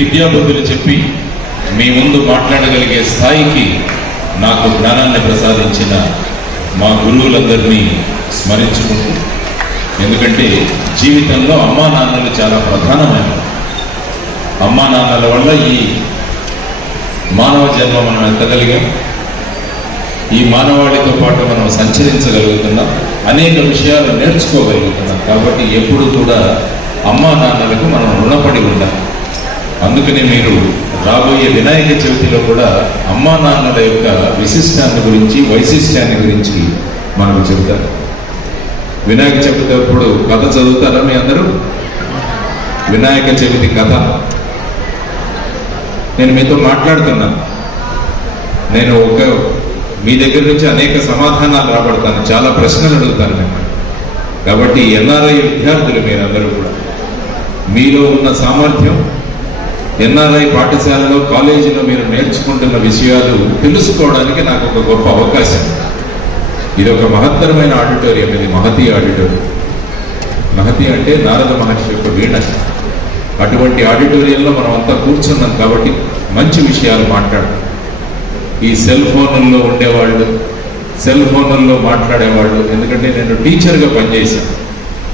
విద్యాబుద్ధులు చెప్పి మీ ముందు మాట్లాడగలిగే స్థాయికి నాకు జ్ఞానాన్ని ప్రసాదించిన మా గురువులందరినీ స్మరించుకుంటూ ఎందుకంటే జీవితంలో అమ్మా నాన్నలు చాలా ప్రధానమైన అమ్మా నాన్నల వల్ల ఈ మానవ జన్మ మనం ఎత్తగలిగాం. ఈ మానవాళితో పాటు మనం సంచరించగలుగుతున్నాం. అనేక విషయాలు నేర్చుకోగలుగుతున్నాం. కాబట్టి ఎప్పుడు కూడా అమ్మా నాన్నలకు మనం రుణపడి ఉండాలి. అందుకని మీరు రాబోయే వినాయక చవితిలో కూడా అమ్మా నాన్నల యొక్క విశిష్టాన్ని గురించి వైశిష్ట్యాన్ని గురించి మనకు చెబుతారు. వినాయక చవితి అప్పుడు కథ చదువుతారా మీ అందరూ? వినాయక చవితి కథ. నేను మీతో మాట్లాడుతున్నాను నేను ఒక మీ దగ్గర నుంచి అనేక సమాధానాలు రాబడతాను. చాలా ప్రశ్నలు అడుగుతాను మిమ్మల్ని. కాబట్టి ఎన్ఆర్ఐ విద్యార్థులు మీరందరూ కూడా. మీలో ఉన్న సామర్థ్యం ఎన్ఆర్ఐ పాఠశాలలో కాలేజీలో మీరు నేర్చుకుంటున్న విషయాలు తెలుసుకోవడానికి నాకు ఒక గొప్ప అవకాశం. ఇది ఒక మహత్తరమైన ఆడిటోరియం ఇది మహతి ఆడిటోరియం. మహతి అంటే నారద మహర్షి యొక్క వీణ. అటువంటి ఆడిటోరియంలో మనం అంతా కూర్చున్నాం కాబట్టి మంచి విషయాలు మాట్లాడు ఈ సెల్ ఫోన్లలో ఉండేవాళ్ళు సెల్ ఫోన్లలో మాట్లాడేవాళ్ళు ఎందుకంటే నేను టీచర్గా పనిచేశాను.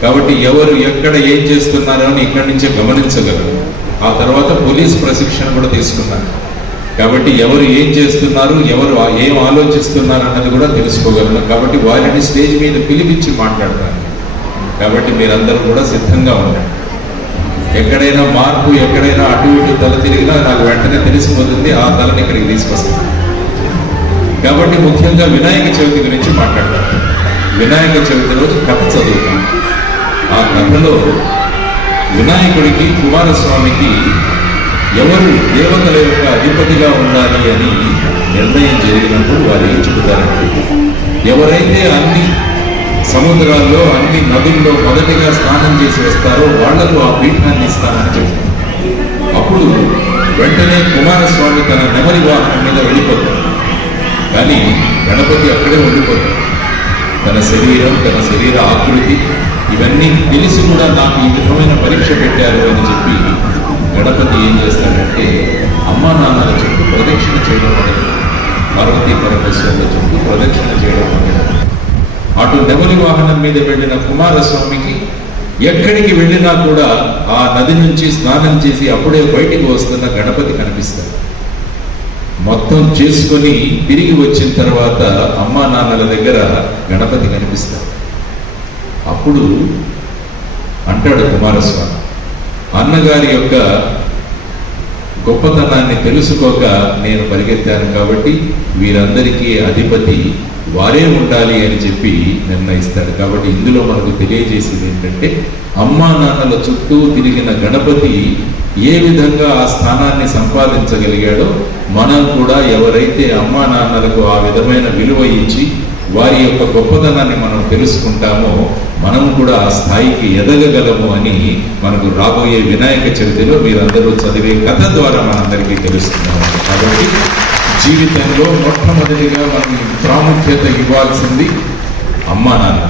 కాబట్టి ఎవరు ఎక్కడ ఏం చేస్తున్నారో అని ఇక్కడి నుంచే గమనించగలను. ఆ తర్వాత పోలీస్ ప్రశిక్షణ కూడా తీసుకున్నాను కాబట్టి ఎవరు ఏం చేస్తున్నారు ఎవరు ఏం ఆలోచిస్తున్నారు అన్నది కూడా తెలుసుకోగలను. కాబట్టి వారిని స్టేజ్ మీద పిలిపించి మాట్లాడతాను. కాబట్టి మీరందరూ కూడా సిద్ధంగా ఉండండి. ఎక్కడైనా మార్పు ఎక్కడైనా అటు ఇటు తల తిరిగినా నాకు వెంటనే తెలిసిపోతుంది ఆ తలని ఇక్కడికి తీసుకొస్తాను. కాబట్టి ముఖ్యంగా వినాయక చవితి గురించి మాట్లాడతాను. వినాయక చవితి రోజు కథ చదువుతాను. ఆ కథలో వినాయకుడికి కుమారస్వామికి ఎవరు దేవతల యొక్క అధిపతిగా ఉండాలి అని నిర్ణయం జరిగినప్పుడు వారు ఏం ఎవరైతే అన్ని సముద్రాల్లో అన్ని నదుల్లో మొదటిగా స్నానం చేసి వస్తారో వాళ్ళకు ఆ పీఠాన్ని ఇస్తానని చెప్తారు. అప్పుడు వెంటనే కుమారస్వామి తన నెమలి వాహనం మీద వెళ్ళిపోతాడు. కానీ గణపతి అక్కడే ఉండిపోతాడు. తన శరీరం తన శరీర ఆకృతి ఇవన్నీ తెలిసి కూడా నాకు ఈ విధమైన పరీక్ష పెట్టారు అని చెప్పి గణపతి ఏం చేస్తాడంటే అమ్మా నాన్నల చుట్టూ ప్రదక్షిణ చేయడం అనేది పార్వతీ పరమేశ్వరుల చుట్టూ ప్రదక్షిణ చేయడం అనేది అటు నెమలి వాహనం మీద వెళ్ళిన కుమారస్వామికి ఎక్కడికి వెళ్ళినా కూడా ఆ నది నుంచి స్నానం చేసి అప్పుడే బయటికి వస్తున్న గణపతి కనిపిస్తాడు. మొత్తం చేసుకొని తిరిగి వచ్చిన తర్వాత అమ్మా నాన్నల దగ్గర గణపతి కనిపిస్తాడు. అప్పుడు అంటాడు కుమారస్వామి అన్నగారి యొక్క గొప్పతనాన్ని తెలుసుకోక నేను పరిగెత్తాను కాబట్టి వీరందరికీ అధిపతి వారే ఉండాలి అని చెప్పి నిర్ణయిస్తాడు. కాబట్టి ఇందులో మనకు తెలియజేసేది ఏంటంటే అమ్మా నాన్నల చుట్టూ తిరిగిన గణపతి ఏ విధంగా ఆ స్థానాన్ని సంపాదించగలిగాడో మనం కూడా ఎవరైతే అమ్మా నాన్నలకు ఆ విధమైన విలువ ఇచ్చి వారి యొక్క గొప్పతనాన్ని మనం తెలుసుకుంటామో మనం కూడా ఆ స్థాయికి ఎదగగలము అని మనకు రాబోయే వినాయక చవితిలో మీరందరూ చదివే కథ ద్వారా మనందరికీ తెలుస్తున్నాము. కాబట్టి జీవితంలో మొట్టమొదటిగా మనం ప్రాముఖ్యత ఇవ్వాల్సింది అమ్మా నాన్న.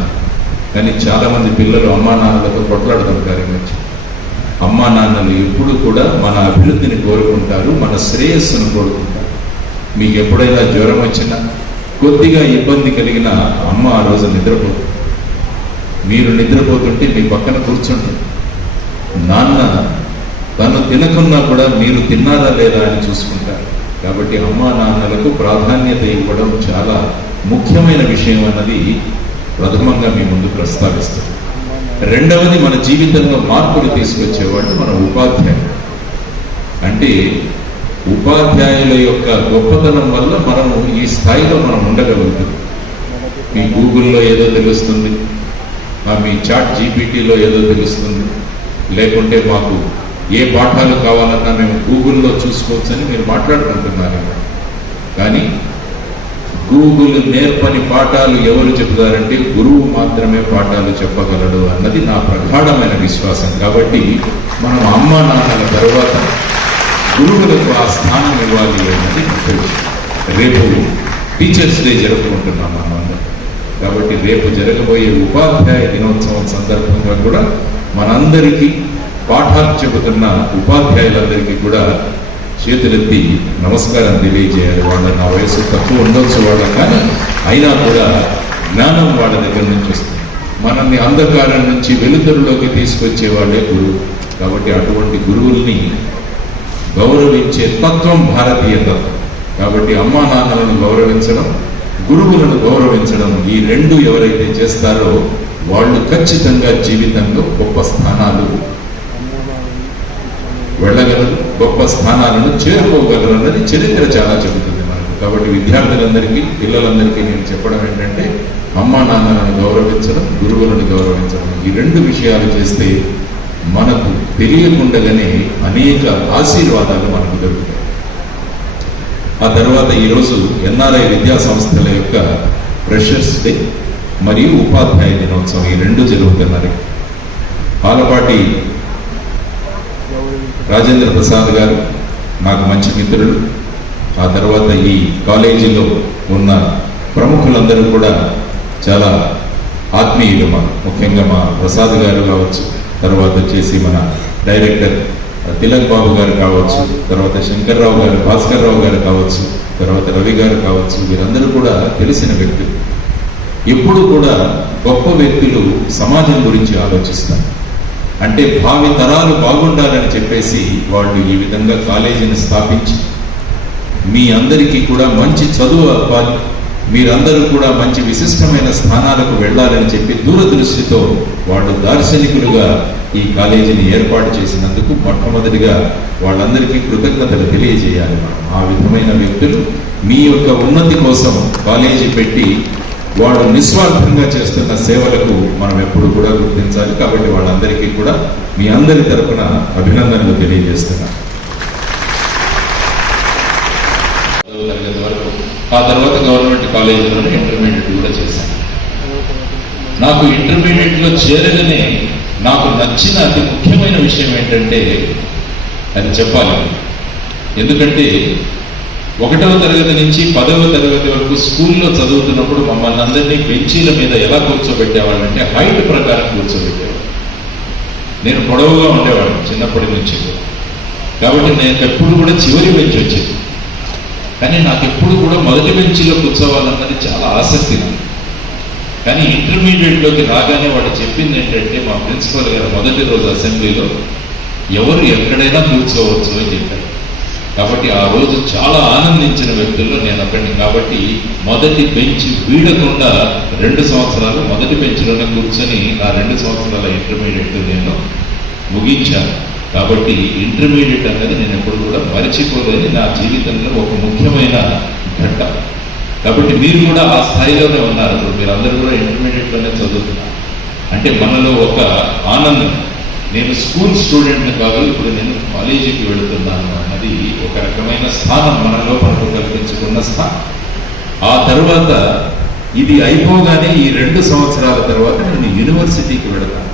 కానీ చాలామంది పిల్లలు అమ్మా నాన్నలతో కొట్లాడుతుంటారు ఈ మధ్య. అమ్మా నాన్నలు ఎప్పుడు కూడా మన అభివృద్ధిని కోరుకుంటారు మన శ్రేయస్సును కోరుకుంటారు. మీకు ఎప్పుడైనా జ్వరం వచ్చినా కొద్దిగా ఇబ్బంది కలిగిన అమ్మ ఆ రోజు నిద్రపోతుంది. మీరు నిద్రపోతుంటే మీ పక్కన కూర్చోండి. నాన్న తను తినకున్నా కూడా మీరు తిన్నారా లేదా అని చూసుకుంటారు. కాబట్టి అమ్మా నాన్నలకు ప్రాధాన్యత ఇవ్వడం చాలా ముఖ్యమైన విషయం అన్నది ప్రథమంగా మీ ముందు ప్రస్తావిస్తుంది. రెండవది మన జీవితంలో మార్పులు తీసుకొచ్చేవాడు మన ఉపాధ్యాయుడు. అంటే ఉపాధ్యాయుల యొక్క గొప్పతనం వల్ల మనము ఈ స్థాయిలో మనం ఉండగలుగుతాం. మీ గూగుల్లో ఏదో తెలుస్తుంది. మీ చాట్ జీపీటీలో ఏదో తెలుస్తుంది. లేకుంటే మాకు ఏ పాఠాలు కావాలన్నా మేము గూగుల్లో చూసుకోవచ్చని మీరు మాట్లాడుకుంటున్నారు. కానీ గూగుల్ నేర్పని పాఠాలు ఎవరు చెబుతారంటే గురువు మాత్రమే పాఠాలు చెప్పగలడు అన్నది నా ప్రగాఢమైన విశ్వాసం. కాబట్టి మనం అమ్మ నాన్నల తర్వాత గురువులకు ఆ స్థానం ఇవ్వాలి అన్నది రేపు టీచర్స్ డే జరుపుకుంటున్నాం మనమందరం కాబట్టి రేపు జరగబోయే ఉపాధ్యాయ దినోత్సవం సందర్భంగా కూడా మనందరికీ పాఠాలు చెబుతున్న ఉపాధ్యాయులందరికీ కూడా చేతులెత్తి నమస్కారం తెలియజేయాలి. వాళ్ళ నా వయసు తక్కువ ఉండొచ్చు వాళ్ళ కానీ అయినా కూడా జ్ఞానం వాళ్ళ దగ్గర నుంచి వస్తుంది. మనల్ని అంధకారం నుంచి వెలుతురులోకి తీసుకొచ్చే వాళ్ళే గురువు. కాబట్టి అటువంటి గురువుల్ని గౌరవించే తత్వం భారతీయ తత్వం. కాబట్టి అమ్మా నాన్నలను గౌరవించడం గురువులను గౌరవించడం ఈ రెండు ఎవరైతే చేస్తారో వాళ్ళు ఖచ్చితంగా జీవితంలో గొప్ప స్థానాలు వెళ్ళగలరు గొప్ప స్థానాలను చేరుకోగలరు అన్నది చరిత్ర చాలా చెబుతుంది మనకు. కాబట్టి విద్యార్థులందరికీ పిల్లలందరికీ నేను చెప్పడం ఏంటంటే అమ్మా నాన్నలను గౌరవించడం గురువులను గౌరవించడం ఈ రెండు విషయాలు చేస్తే మనకు తెలియకుండగానే అనేక ఆశీర్వాదాలు మనకు దొరుకుతాయి. ఆ తర్వాత ఈరోజు ఎన్ఆర్ఐ విద్యా సంస్థల యొక్క ఫ్రెషర్స్ డే మరియు ఉపాధ్యాయ దినోత్సవం ఈ రెండు జరుగుతున్నాయి. పాలపాటి రాజేంద్ర ప్రసాద్ గారు నాకు మంచి మిత్రులు. ఆ తర్వాత ఈ కాలేజీలో ఉన్న ప్రముఖులందరూ కూడా చాలా ఆత్మీయులు మా ముఖ్యంగా మా ప్రసాద్ గారు కావచ్చు. తర్వాత వచ్చేసి మన డైరెక్టర్ తిలక్ బాబు గారు కావచ్చు తర్వాత శంకర్రావు గారు భాస్కర్ రావు గారు కావచ్చు తర్వాత రవి గారు కావచ్చు వీరందరూ కూడా తెలిసిన వ్యక్తులు. ఎప్పుడు కూడా గొప్ప వ్యక్తులు సమాజం గురించి ఆలోచిస్తారు. అంటే భావి తరాలు బాగుండాలని చెప్పేసి వాళ్ళు ఈ విధంగా కాలేజీని స్థాపించి మీ అందరికీ కూడా మంచి చదువు అవ్వాలి మీరందరూ కూడా మంచి విశిష్టమైన స్థానాలకు వెళ్ళాలని చెప్పి దూరదృష్టితో వాళ్ళు దార్శనికులుగా ఈ కాలేజీని ఏర్పాటు చేసినందుకు మొట్టమొదటిగా వాళ్ళందరికీ కృతజ్ఞతలు తెలియజేయాలి మనం. ఆ విధమైన వ్యక్తులు మీ యొక్క ఉన్నతి కోసం కాలేజీ పెట్టి వాళ్ళు నిస్వార్థంగా చేస్తున్న సేవలకు మనం ఎప్పుడు కూడా గుర్తించాలి. కాబట్టి వాళ్ళందరికీ కూడా మీ అందరి తరఫున అభినందనలు తెలియజేస్తున్నాను. తరగతి వరకు ఆ తర్వాత గవర్నమెంట్ కాలేజీలో ఇంటర్మీడియట్ కూడా చేశాను. నాకు ఇంటర్మీడియట్లో చేరగానే నాకు నచ్చిన అతి ముఖ్యమైన విషయం ఏంటంటే అది చెప్పాలి. ఎందుకంటే ఒకటవ తరగతి నుంచి పదవ తరగతి వరకు స్కూల్లో చదువుతున్నప్పుడు మమ్మల్ని అందరినీ బెంచీల మీద ఎలా కూర్చోబెట్టేవాళ్ళంటే హైట్ ప్రకారం కూర్చోబెట్టేవాళ్ళు. నేను పొడవుగా ఉండేవాడిని చిన్నప్పటి నుంచి. కాబట్టి నేను ఎప్పుడు కూడా చివరి బెంచ్ వచ్చేది. కానీ నాకు ఎప్పుడు కూడా మొదటి బెంచీలో కూర్చోవాలన్నది చాలా ఆసక్తి నాకు. కానీ ఇంటర్మీడియట్లోకి రాగానే వాడు చెప్పింది ఏంటంటే మా ప్రిన్సిపల్ గారు మొదటి రోజు అసెంబ్లీలో ఎవరు ఎక్కడైనా కూర్చోవచ్చు అని చెప్పారు. కాబట్టి ఆ రోజు చాలా ఆనందించిన వ్యక్తుల్లో నేను అక్కడిని కాబట్టి మొదటి బెంచ్ వీడకుండా రెండు సంవత్సరాలు మొదటి బెంచ్లోనే కూర్చొని ఆ రెండు సంవత్సరాల ఇంటర్మీడియట్ నేను ముగించాను. కాబట్టి ఇంటర్మీడియట్ అనేది నేను ఎప్పుడు కూడా మరిచిపోలేని నా జీవితంలో ఒక ముఖ్యమైన ఘట్టం. కాబట్టి మీరు కూడా ఆ స్థాయిలోనే ఉన్నారు. ఇప్పుడు మీరు అందరూ కూడా ఇంటర్మీడియట్లోనే చదువుతున్నారు. అంటే మనలో ఒక ఆనందం. నేను స్కూల్ స్టూడెంట్ని కాదు ఇప్పుడు నేను కాలేజీకి వెళుతున్నాను అన్నది ఒక రకమైన స్థానం మనలో మనకు కల్పించుకున్న స్థానం. ఆ తర్వాత ఇది అయిపోగానే ఈ రెండు సంవత్సరాల తర్వాత నేను యూనివర్సిటీకి వెళతాను.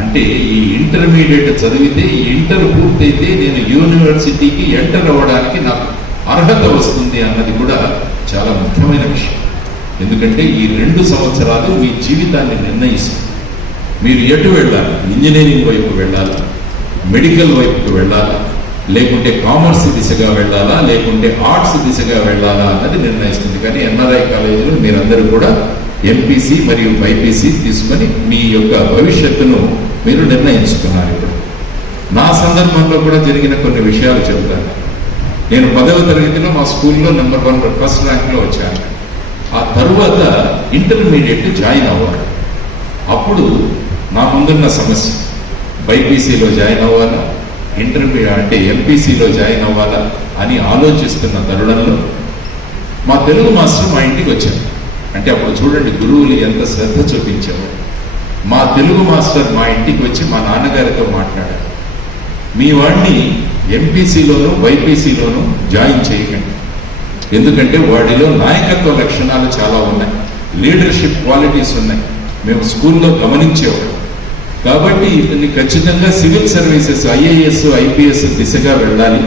అంటే ఈ ఇంటర్మీడియట్ చదివితే ఈ ఇంటర్ పూర్తయితే నేను యూనివర్సిటీకి ఎంటర్ అవ్వడానికి నాకు అర్హత వస్తుంది అన్నది కూడా చాలా ముఖ్యమైన విషయం. ఎందుకంటే ఈ రెండు సంవత్సరాలు మీ జీవితాన్ని నిర్ణయిస్తుంది మీరు ఎటు వెళ్ళాలి? ఇంజనీరింగ్ వైపు వెళ్ళాలా? మెడికల్ వైపుకు వెళ్ళాలా? లేకుంటే కామర్స్ దిశగా వెళ్ళాలా? లేకుంటే ఆర్ట్స్ దిశగా వెళ్ళాలా అన్నది నిర్ణయిస్తుంది. కానీ ఎన్ఆర్ఐ కాలేజీలో మీరందరూ కూడా ఎంపీసీ మరియు బైపీసీ తీసుకొని మీ యొక్క భవిష్యత్తును మీరు నిర్ణయించుకున్నారు ఇప్పుడు. నా సందర్భంలో కూడా జరిగిన కొన్ని విషయాలు చెబుతాను. నేను పదవ తరగతిలో మా స్కూల్లో నెంబర్ వన్ ఫస్ట్ ర్యాంక్లో వచ్చాను. ఆ తరువాత ఇంటర్మీడియట్ జాయిన్ అవ్వాలి. అప్పుడు నా ముందున్న సమస్య బైపీసీలో జాయిన్ అవ్వాలా ఇంటర్మీడియట్ అంటే ఎంపీసీలో జాయిన్ అవ్వాలా అని ఆలోచిస్తున్న తరుణంలో మా తెలుగు మాస్టర్ మా ఇంటికి వచ్చారు అంటే అప్పుడు చూడండి గురువులు ఎంత శ్రద్ధ చూపించారు. మా తెలుగు మాస్టర్ మా ఇంటికి వచ్చి మా నాన్నగారితో మాట్లాడారు. మీ వాడిని ఎంపీసీలోను వైపీసీలోను జాయిన్ చేయకండి ఎందుకంటే వాడిలో నాయకత్వ లక్షణాలు చాలా ఉన్నాయి. లీడర్షిప్ క్వాలిటీస్ ఉన్నాయి. మేము స్కూల్లో గమనించేవాళ్ళం. కాబట్టి ఇతన్ని ఖచ్చితంగా సివిల్ సర్వీసెస్ ఐఏఎస్ ఐపీఎస్ దిశగా వెళ్ళాలి.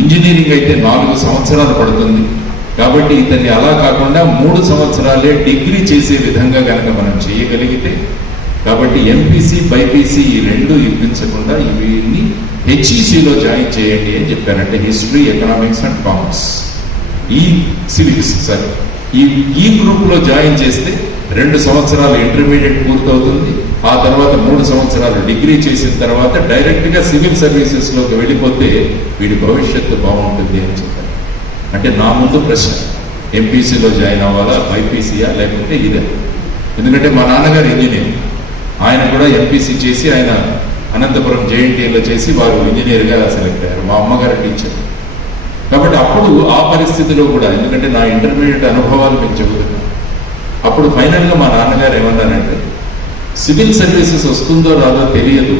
ఇంజనీరింగ్ అయితే నాలుగు సంవత్సరాలు పడుతుంది. కాబట్టి ఇతన్ని అలా కాకుండా మూడు సంవత్సరాలే డిగ్రీ చేసే విధంగా కనుక మనం చేయగలిగితే కాబట్టి ఎంపీసీ బైపీసీ ఈ రెండు ఇప్పించకుండా వీటిని హెచ్ఈసిలో జాయిన్ చేయండి అని చెప్పారంటే హిస్టరీ ఎకనామిక్స్ అండ్ కామర్స్. ఈ సివిక్స్ సారీ ఈ ఈ గ్రూప్లో జాయిన్ చేస్తే రెండు సంవత్సరాలు ఇంటర్మీడియట్ పూర్తవుతుంది ఆ తర్వాత మూడు సంవత్సరాలు డిగ్రీ చేసిన తర్వాత డైరెక్ట్గా సివిల్ సర్వీసెస్లోకి వెళ్ళిపోతే వీడి భవిష్యత్తు బాగుంటుంది అని చెప్పారు. అంటే నా ముందు ప్రశ్న ఎంపీసీలో జాయిన్ అవ్వాలా బైపీసీయా లేకుంటే ఇదే? ఎందుకంటే మా నాన్నగారు ఇంజనీర్. ఆయన కూడా ఎంపీసీ చేసి ఆయన అనంతపురం జేఎన్టీలో చేసి వారు ఇంజనీర్గా సెలెక్ట్ అయ్యారు. మా అమ్మగారు టీచర్ కాబట్టి అప్పుడు ఆ పరిస్థితిలో కూడా ఎందుకంటే నా ఇంటర్మీడియట్ అనుభవాలు మీకు చెబుతున్నాను అప్పుడు ఫైనల్గా మా నాన్నగారు ఏమన్నారంటే సివిల్ సర్వీసెస్ వస్తుందో రాదో తెలియదు.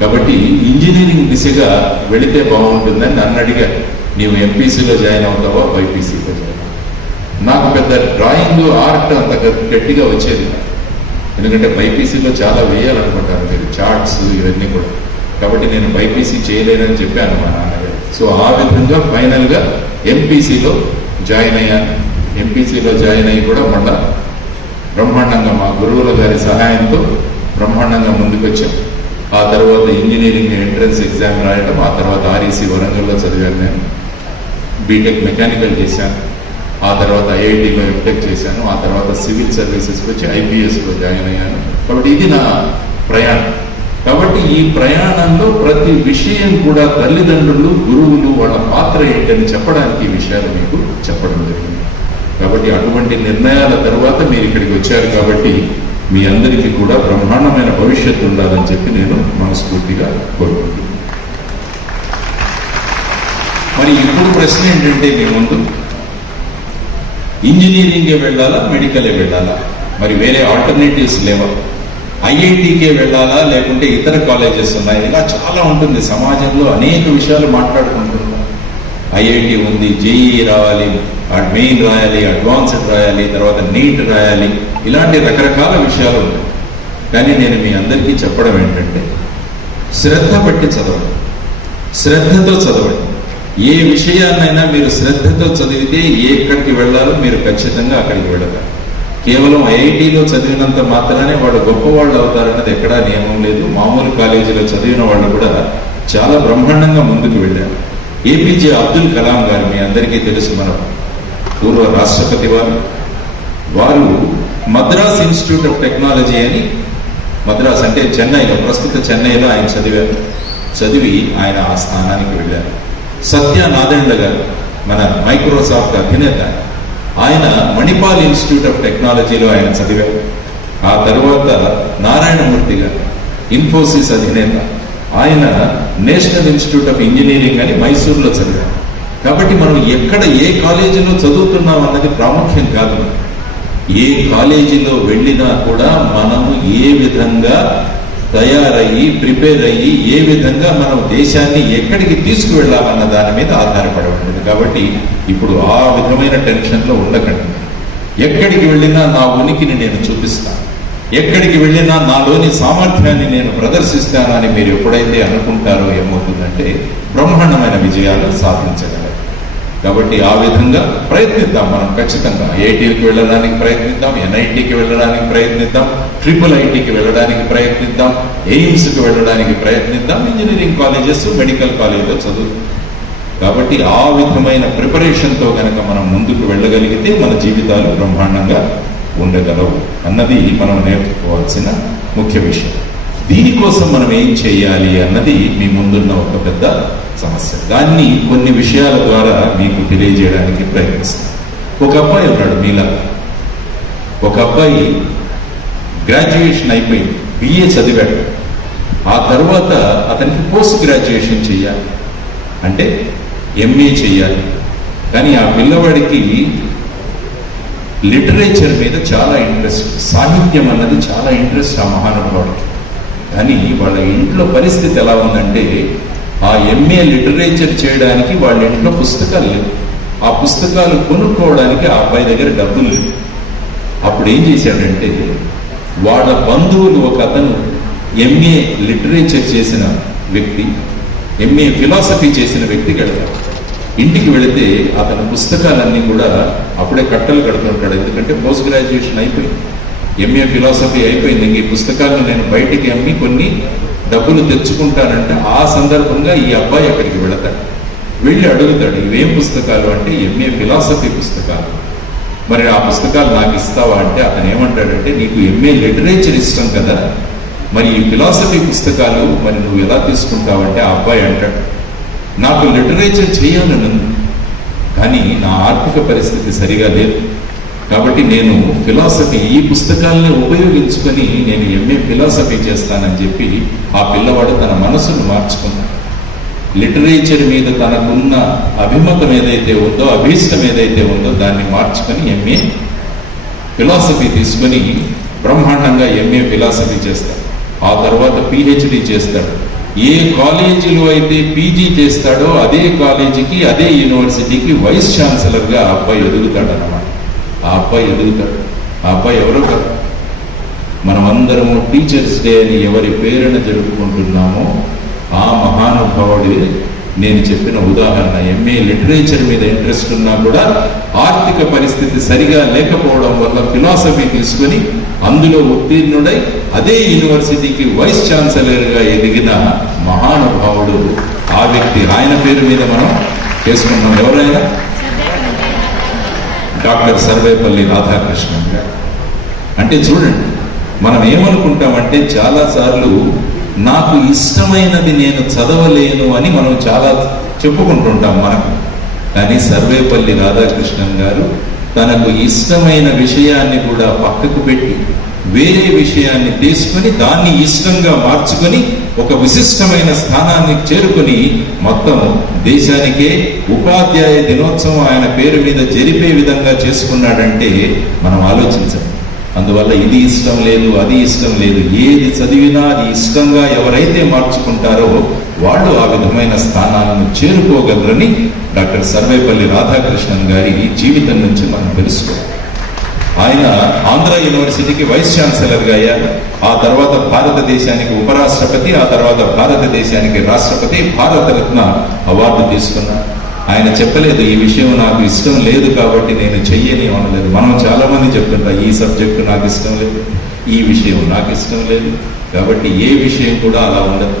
కాబట్టి ఇంజనీరింగ్ దిశగా వెళితే బాగుంటుందని నన్ను అడిగారు. నీవు ఎంపీసీలో జాయిన్ అవుతావా? బైపీసీలో జాయిన్ అవుతావా? నాకు పెద్ద డ్రాయింగ్ ఆర్ట్ అంత గట్టిగా వచ్చేది కాదు. ఎందుకంటే బైపీసీలో చాలా వేయాలనుకుంటాను మీరు చార్ట్స్ ఇవన్నీ కూడా. కాబట్టి నేను బైపీసీ చేయలేనని చెప్పాను మా నాన్నగారు. సో ఆ విధంగా ఫైనల్గా ఎంపీసీలో జాయిన్ అయ్యాను. ఎంపీసీలో జాయిన్ అయ్యి కూడా మళ్ళా బ్రహ్మాండంగా మా గురువుల గారి సహాయంతో బ్రహ్మాండంగా ముందుకొచ్చాం. ఆ తర్వాత ఇంజనీరింగ్ ఎంట్రన్స్ ఎగ్జామ్ రాయడం ఆ తర్వాత ఆర్ఈసీ వరంగల్లో చదివాను నేను. బీటెక్ మెకానికల్ చేశాను. ఆ తర్వాత ఐఐటిలో ఎంటెక్ చేశాను. ఆ తర్వాత సివిల్ సర్వీసెస్కి వచ్చి ఐపీఎస్లో జాయిన్ అయ్యాను. కాబట్టి ఇది నా ప్రయాణం. కాబట్టి ఈ ప్రయాణంలో ప్రతి విషయం కూడా తల్లిదండ్రులు గురువులు వాళ్ళ పాత్ర ఏంటని చెప్పడానికి ఈ విషయాలు మీకు చెప్పడం జరిగింది. కాబట్టి అటువంటి నిర్ణయాల తర్వాత మీరు ఇక్కడికి వచ్చారు కాబట్టి మీ అందరికీ కూడా బ్రహ్మాండమైన భవిష్యత్తు ఉండాలని చెప్పి నేను మనస్ఫూర్తిగా కోరుకుంటున్నాను. మరి ఇప్పుడు ప్రశ్న ఏంటంటే మీ ముందు ఇంజనీరింగే వెళ్ళాలా మెడికలే వెళ్ళాలా? మరి వేరే ఆల్టర్నేటివ్స్ లేవా? ఐఐటికే వెళ్ళాలా లేకుంటే ఇతర కాలేజెస్ ఉన్నాయి? ఇలా చాలా ఉంటుంది. సమాజంలో అనేక విషయాలు మాట్లాడుకుంటున్నాం ఐఐటి ఉంది జేఈ రావాలి మెయిన్ రాయాలి అడ్వాన్స్డ్ రాయాలి తర్వాత నీట్ రాయాలి ఇలాంటి రకరకాల విషయాలు ఉన్నాయి కానీ నేను మీ అందరికీ చెప్పడం ఏంటంటే శ్రద్ధ పట్టి చదవండి. శ్రద్ధతో చదవండి. ఏ విషయాన్నైనా మీరు శ్రద్ధతో చదివితే ఎక్కడికి వెళ్ళాలో మీరు ఖచ్చితంగా అక్కడికి వెళతారు కేవలం ఐఐటిలో చదివినంత మాత్రానే వాడు గొప్పవాళ్ళు అవుతారన్నది ఎక్కడా నియమం లేదు. మామూలు కాలేజీలో చదివిన వాళ్ళు కూడా చాలా బ్రహ్మాండంగా ముందుకు వెళ్ళారు. ఏపీజే అబ్దుల్ కలాం గారు మీ అందరికీ తెలుసు మన. పూర్వ రాష్ట్రపతి వారు. వారు మద్రాస్ ఇన్స్టిట్యూట్ ఆఫ్ టెక్నాలజీ అని మద్రాస్ అంటే చెన్నైలో ప్రస్తుత చెన్నైలో ఆయన చదివారు. చదివి ఆయన ఆ స్థానానికి వెళ్ళారు. సత్య నాదండ గారు మన మైక్రోసాఫ్ట్ అధినేత. ఆయన మణిపాల్ ఇన్స్టిట్యూట్ ఆఫ్ టెక్నాలజీలో ఆయన చదివారు. ఆ తర్వాత నారాయణమూర్తి గారు ఇన్ఫోసిస్ అధినేత. ఆయన నేషనల్ ఇన్స్టిట్యూట్ ఆఫ్ ఇంజనీరింగ్ అని మైసూర్లో చదివారు. కాబట్టి మనం ఎక్కడ ఏ కాలేజీలో చదువుతున్నాం అన్నది ప్రాముఖ్యం కాదు. ఏ కాలేజీలో వెళ్ళినా కూడా మనము ఏ విధంగా తయారయ్యి ప్రిపేర్ అయ్యి ఏ విధంగా మనం దేశాన్ని ఎక్కడికి తీసుకువెళ్ళామన్న దాని మీద ఆధారపడి ఉంటుంది. కాబట్టి ఇప్పుడు ఆ విధమైన టెన్షన్లో ఉండకండి. ఎక్కడికి వెళ్ళినా నా ఉనికిని నేను చూపిస్తాను. ఎక్కడికి వెళ్ళినా నాలోని సామర్థ్యాన్ని నేను ప్రదర్శిస్తానని మీరు ఎప్పుడైతే అనుకుంటారో ఏమవుతుందంటే బ్రహ్మాండమైన విజయాలు సాధించగలరు కాబట్టి ఆ విధంగా ప్రయత్నిద్దాం మనం ఖచ్చితంగా. ఐఐటీకి వెళ్ళడానికి ప్రయత్నిద్దాం ఎన్ఐటికి వెళ్ళడానికి ప్రయత్నిద్దాం ట్రిపుల్ ఐటీకి వెళ్ళడానికి ప్రయత్నిద్దాం ఎయిమ్స్కి వెళ్ళడానికి ప్రయత్నిద్దాం ఇంజనీరింగ్ కాలేజెస్ మెడికల్ కాలేజెస్ చదువు. కాబట్టి ఆ విధమైన ప్రిపరేషన్తో కనుక మనం ముందుకు వెళ్ళగలిగితే మన జీవితాలు బ్రహ్మాండంగా ఉండగలవు అన్నది మనం నేర్చుకోవాల్సిన ముఖ్య విషయం. దీనికోసం మనం ఏం చేయాలి అన్నది మీ ముందున్న ఒక పెద్ద సమస్య. దాన్ని కొన్ని విషయాల ద్వారా మీకు తెలియజేయడానికి ప్రయత్నిస్తాను. ఒక అబ్బాయి ఉన్నాడు మీలా ఒక అబ్బాయి గ్రాడ్యుయేషన్ అయిపోయింది బిఏ చదివాడు. ఆ తర్వాత అతనికి పోస్ట్ గ్రాడ్యుయేషన్ చేయాలి అంటే ఎంఏ చేయాలి కానీ ఆ పిల్లవాడికి లిటరేచర్ మీద చాలా ఇంట్రెస్ట్ సాహిత్యం అన్నది చాలా ఇంట్రెస్ట్ ఆ మహానుభావుడికి. కానీ వాళ్ళ ఇంట్లో పరిస్థితి ఎలా ఉందంటే ఆ ఎంఏ లిటరేచర్ చేయడానికి వాళ్ళ ఇంట్లో పుస్తకాలు లేవు. ఆ పుస్తకాలు కొనుక్కోవడానికి ఆ అబ్బాయి దగ్గర డబ్బులు లేవు. అప్పుడు ఏం చేశాడంటే వాళ్ళ బంధువులు ఒక అతను ఎంఏ లిటరేచర్ చేసిన వ్యక్తి ఎంఏ ఫిలాసఫీ చేసిన వ్యక్తికి వెళ్తాడు. ఇంటికి వెళితే అతని పుస్తకాలన్నీ కూడా అప్పుడే కట్టలు కడుతుంటాడు. ఎందుకంటే పోస్ట్ గ్రాడ్యుయేషన్ అయిపోయింది. ఎంఏ ఫిలాసఫీ అయిపోయింది. ఇంక ఈ పుస్తకాలను నేను బయటికి అమ్మి కొన్ని డబ్బులు తెచ్చుకుంటానంటే ఆ సందర్భంగా ఈ అబ్బాయి అక్కడికి వెళతాడు. వెళ్ళి అడుగుతాడు ఇవేం పుస్తకాలు? అంటే ఎంఏ ఫిలాసఫీ పుస్తకాలు. మరి ఆ పుస్తకాలు నాకు ఇస్తావా అంటే అతను ఏమంటాడంటే నీకు ఎంఏ లిటరేచర్ ఇష్టం కదా మరి ఈ ఫిలాసఫీ పుస్తకాలు మరి నువ్వు ఎలా తీసుకుంటావంటే ఆ అబ్బాయి అంటాడు నాకు లిటరేచర్ చేయాలని ఉంది కానీ నా ఆర్థిక పరిస్థితి సరిగా లేదు. కాబట్టి నేను ఫిలాసఫీ ఈ పుస్తకాలని ఉపయోగించుకొని నేను ఎంఏ ఫిలాసఫీ చేస్తానని చెప్పి ఆ పిల్లవాడు తన మనసును మార్చుకున్నాడు. లిటరేచర్ మీద తనకున్న అభిమతం ఏదైతే ఉందో అభీష్టం ఏదైతే ఉందో దాన్ని మార్చుకొని ఎంఏ ఫిలాసఫీ తీసుకొని బ్రహ్మాండంగా ఎంఏ ఫిలాసఫీ చేస్తాడు. ఆ తర్వాత పిహెచ్డి చేస్తాడు. ఏ కాలేజీలో అయితే పీజీ చేస్తాడో అదే కాలేజీకి అదే యూనివర్సిటీకి వైస్ ఛాన్సలర్గా అబ్బాయి ఎదుగుతాడు ఆ అబ్బాయి ఎదుగుతాడు ఆ అబ్బాయి ఎవరో కాదు? మనమందరము టీచర్స్ డే అని ఎవరి పేరున జరుపుకుంటున్నామో ఆ మహానుభావుడి నేను చెప్పిన ఉదాహరణ. ఎంఏ లిటరేచర్ మీద ఇంట్రెస్ట్ ఉన్నా కూడా ఆర్థిక పరిస్థితి సరిగా లేకపోవడం వల్ల ఫిలాసఫీ తీసుకొని అందులో ఉత్తీర్ణుడై అదే యూనివర్సిటీకి వైస్ ఛాన్సలర్గా ఎదిగిన మహానుభావుడు ఆ వ్యక్తి. ఆయన పేరు మీద మనం చేసుకున్నాం ఎవరైనా డాక్టర్ సర్వేపల్లి రాధాకృష్ణన్ గారు అంటే చూడండి మనం ఏమనుకుంటామంటే చాలాసార్లు నాకు ఇష్టమైనది నేను చదవలేను అని మనం చాలా చెప్పుకుంటుంటాం మనకు. కానీ సర్వేపల్లి రాధాకృష్ణన్ గారు తనకు ఇష్టమైన విషయాన్ని కూడా పక్కకు పెట్టి వేరే విషయాన్ని తీసుకొని దాన్ని ఇష్టంగా మార్చుకొని ఒక విశిష్టమైన స్థానాన్ని చేరుకొని మొత్తం దేశానికే ఉపాధ్యాయ దినోత్సవం ఆయన పేరు మీద జరిపే విధంగా చేసుకున్నాడంటే మనం ఆలోచించాలి అందువల్ల ఇది ఇష్టం లేదు అది ఇష్టం లేదు ఏది చదివినా అది ఇష్టంగా ఎవరైతే మార్చుకుంటారో వాళ్ళు ఆ విధమైన స్థానాలను చేరుకోగలరని డాక్టర్ సర్వేపల్లి రాధాకృష్ణన్ గారి జీవితం నుంచి మనం తెలుసుకోవాలి. ఆయన ఆంధ్ర యూనివర్సిటీకి వైస్ ఛాన్సలర్గా అయ్యారు. ఆ తర్వాత భారతదేశానికి ఉపరాష్ట్రపతి ఆ తర్వాత భారతదేశానికి రాష్ట్రపతి భారతరత్న అవార్డు తీసుకున్నారు. ఆయన చెప్పలేదు ఈ విషయం నాకు ఇష్టం లేదు కాబట్టి నేను చెయ్యని అనలేదు. మనం చాలా మంది చెప్తుంటాం ఈ సబ్జెక్టు నాకు ఇష్టం లేదు ఈ విషయం నాకు ఇష్టం లేదు కాబట్టి ఏ విషయం కూడా అలా ఉండదు.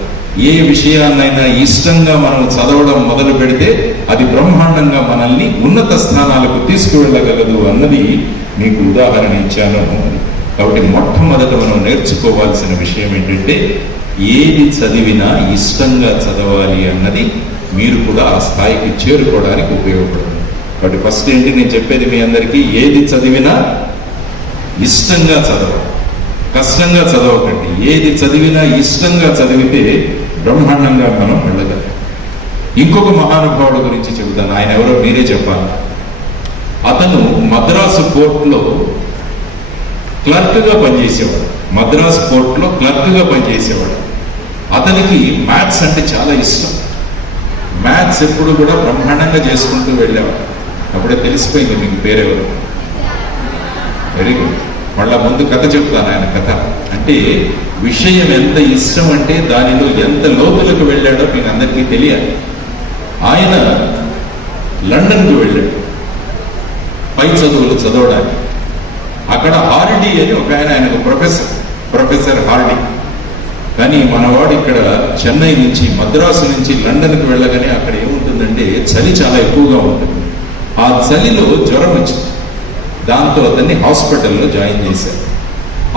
ఏ విషయాన్నైనా ఇష్టంగా మనం చదవడం మొదలు పెడితే అది బ్రహ్మాండంగా మనల్ని ఉన్నత స్థానాలకు తీసుకువెళ్ళగలదు అన్నది మీకు ఉదాహరణ ఇచ్చాను కాబట్టి మొట్టమొదట మనం నేర్చుకోవాల్సిన విషయం ఏంటంటే ఏది చదివినా ఇష్టంగా చదవాలి అన్నది మీరు కూడా ఆ స్థాయికి చేరుకోవడానికి ఉపయోగపడుతుంది. కాబట్టి ఫస్ట్ ఏంటి నేను చెప్పేది మీ అందరికీ ఏది చదివినా ఇష్టంగా చదవాలి కష్టంగా చదవకండి. ఏది చదివినా ఇష్టంగా చదివితే బ్రహ్మాండంగా మనం వెళ్ళగలం. ఇంకొక మహానుభావుడు గురించి చెబుతాను. ఆయన ఎవరో మీరే చెప్పాలి. అతను మద్రాసు కోర్టులో క్లర్క్గా పనిచేసేవాడు. మద్రాసు కోర్టులో క్లర్క్గా పనిచేసేవాడు. అతనికి మ్యాథ్స్ అంటే చాలా ఇష్టం. మ్యాథ్స్ ఎప్పుడు కూడా బ్రహ్మాండంగా చేసుకుంటూ వెళ్ళేవాడు. అప్పుడే తెలిసిపోయింది మీకు పేరెవరు. వెరీ గుడ్ మళ్ళా ముందు కథ చెప్తాను ఆయన కథ. అంటే విషయం ఎంత ఇష్టం అంటే దానిలో ఎంత లోతులకు వెళ్ళాడో మీకు అందరికీ తెలియాలి. ఆయన లండన్కు వెళ్ళాడు. పై చదువులు చదవడానికి. అక్కడ హార్డీ అని ఒక ఆయన ఆయనకు ప్రొఫెసర్ ప్రొఫెసర్ హార్డీ. కానీ మనవాడు ఇక్కడ చెన్నై నుంచి మద్రాసు నుంచి లండన్కి వెళ్ళగానే అక్కడ ఏముంటుందంటే చలి చాలా ఎక్కువగా ఉంటుంది. ఆ చలిలో జ్వరం వచ్చింది. దాంతో అతన్ని హాస్పిటల్లో జాయిన్ చేశారు.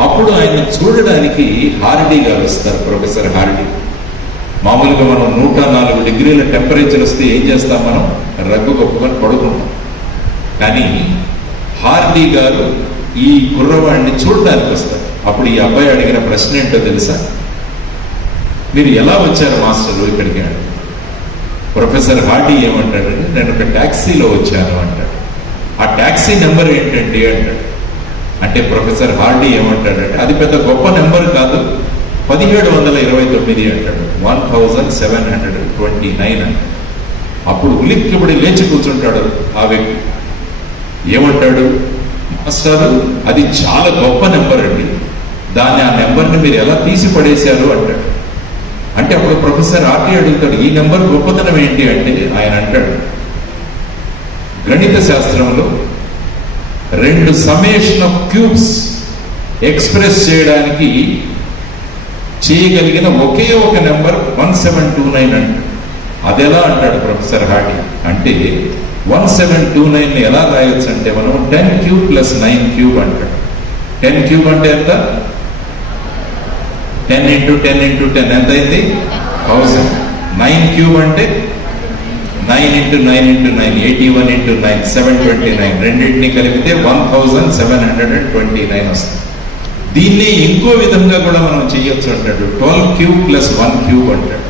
అప్పుడు ఆయన చూడడానికి హార్డీ గారు వస్తారు ప్రొఫెసర్ హార్డీ. మామూలుగా మనం నూట నాలుగు డిగ్రీల టెంపరేచర్ వస్తే ఏం చేస్తాం మనం? రగ్గు గొప్పగా పడుకుంటాం. కానీ హార్డీ గారు ఈ కుర్రవాడిని చూడడానికి వస్తారు. అప్పుడు ఈ అబ్బాయి అడిగిన ప్రశ్న ఏంటో తెలుసా? మీరు ఎలా వచ్చారు మాస్టర్లు ఇక్కడికి? ప్రొఫెసర్ హార్డీ ఏమంటాడంటే నేను ఒక ట్యాక్సీలో వచ్చాను అంటాడు. ఆ ట్యాక్సీ నెంబర్ ఏంటండి అంటాడు. అంటే ప్రొఫెసర్ హార్డీ ఏమంటాడంటే అది పెద్ద గొప్ప నెంబర్ కాదు. పదిహేడు వందల ఇరవై తొమ్మిది అంటాడు. One thousand seven hundred twenty nine అంటాడు. అప్పుడు ఉలిక్కిపడి లేచి కూర్చుంటాడు ఆ వ్యక్తి. ఏమంటాడు? మాస్టర్ అది చాలా గొప్ప నెంబర్ అండి. దాన్ని ఆ నెంబర్ని మీరు ఎలా తీసి పడేశారు అంటాడు. అంటే అప్పుడు ప్రొఫెసర్ ఆర్టీ అడుగుతాడు ఈ నెంబర్ గొప్పతనం ఏంటి? అంటే ఆయన అంటాడు గణిత శాస్త్రంలో రెండు సమేషన్ ఆఫ్ క్యూబ్స్ ఎక్స్ప్రెస్ చేయడానికి చేయగలిగిన ఒకే ఒక number one seven two nine అంటాడు అది ఎలా అంటాడు ప్రొఫెసర్ హాటి అంటే వన్ సెవెన్ టూ నైన్ ఎలా రాయొచ్చు అంటే మనం ten cube plus nine cube అంటాడు టెన్ క్యూబ్ అంటే ఎంత? Ten into ten into ten ఎంత అయింది? థౌసండ్ నైన్ క్యూబ్ అంటే nine into nine into nine eighty one into nine seven twenty nine రెండింటిని కలిపితే one thousand seven hundred and twenty nine వస్తుంది. దీన్ని ఇంకో విధంగా కూడా మనం చేయొచ్చు అంటాడు. Twelve cube plus one cube అంటాడు.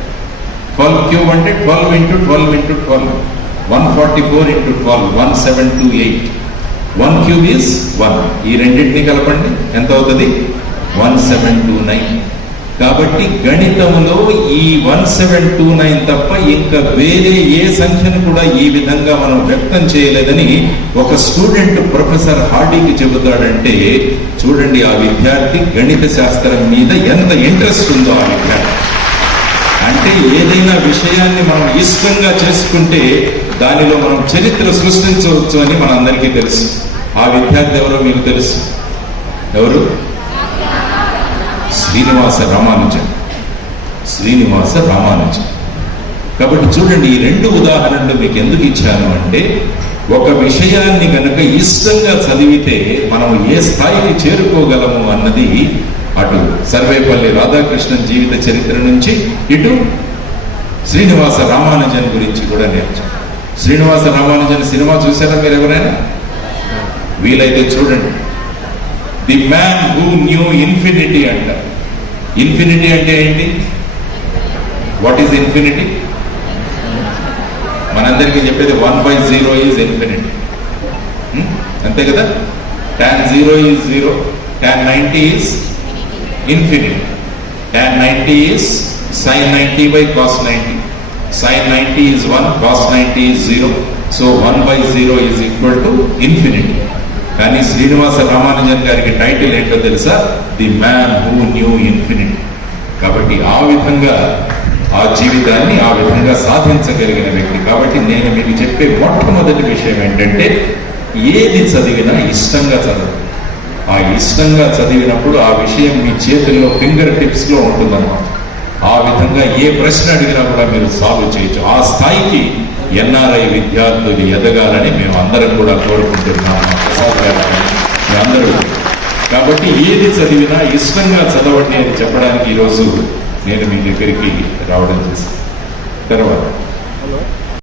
ట్వెల్వ్ క్యూబ్ అంటే twelve into twelve into twelve one forty four into twelve one seven two eight one cube is one ఈ రెండింటిని కలపండి. ఎంత అవుతుంది? వన్ సెవెన్ టూ నైన్ కాబట్టి గణితంలో ఈ వన్ సెవెన్ టూ నైన్ తప్ప ఇంకా వేరే ఏ సంఖ్యను కూడా ఈ విధంగా మనం వ్యక్తం చేయలేదని ఒక స్టూడెంట్ ప్రొఫెసర్ హార్డీకి చెబుతాడంటే చూడండి ఆ విద్యార్థి గణిత శాస్త్రం మీద ఎంత ఇంట్రెస్ట్ ఉందో ఆ విద్యార్థి. అంటే ఏదైనా విషయాన్ని మనం ఇష్టంగా చేసుకుంటే దానిలో మనం చరిత్ర సృష్టించవచ్చు అని మనందరికీ తెలుసు. ఆ విద్యార్థి ఎవరో మీకు తెలుసు? ఎవరు? శ్రీనివాస రామానుజన్. శ్రీనివాస రామానుజన్. కాబట్టి చూడండి ఈ రెండు ఉదాహరణలు మీకు ఎందుకు ఇచ్చాను అంటే ఒక విషయాన్ని గనక ఇష్టంగా చదివితే మనం ఏ స్థాయికి చేరుకోగలము అన్నది అటు సర్వేపల్లి రాధాకృష్ణన్ జీవిత చరిత్ర నుంచి ఇటు శ్రీనివాస రామానుజన్ గురించి కూడా నేర్చు శ్రీనివాస రామానుజన్ సినిమా చూసారా మీరు ఎవరైనా? వీలైతే చూడండి. The man who knew infinity అంట. ఇన్ఫినిటీ అంటే ఏంటి? వాట్ ఈజ్ ఇన్ఫినిటీ మనందరికీ చెప్పేది one by zero is infinity అంతే కదా? Tan zero is zero tan ninety is infinity tan ninety is sine ninety by cos ninety sine ninety is one cos ninety is zero so one by zero is equal to infinity కానీ శ్రీనివాస రామానుజన్ గారికి title ఏంటో తెలుసా? The man who knew infinity కాబట్టి ఆ విధంగా ఆ జీవితాన్ని ఆ విధంగా సాధించగలిగిన వ్యక్తి. కాబట్టి నేను మీకు చెప్పే మొట్టమొదటి విషయం ఏంటంటే ఏది చదివినా ఇష్టంగా చదవండి ఆ ఇష్టంగా చదివినప్పుడు ఆ విషయం మీ చేతుల్లో ఫింగర్ టిప్స్లో ఉంటుందన్నమాట. ఆ విధంగా ఏ ప్రశ్న అడిగినా కూడా మీరు సాల్వ్ చేయొచ్చు. ఆ స్థాయికి ఎన్ఆర్ఐ విద్యార్థులు ఎదగాలని మేము అందరం కూడా కోరుకుంటున్నాము. మీ అందరూ. కాబట్టి ఏది చదివినా ఇష్టంగా చదవండి అని చెప్పడానికి ఈరోజు నేను మీ దగ్గరికి రావడం చేశాను. తర్వాత.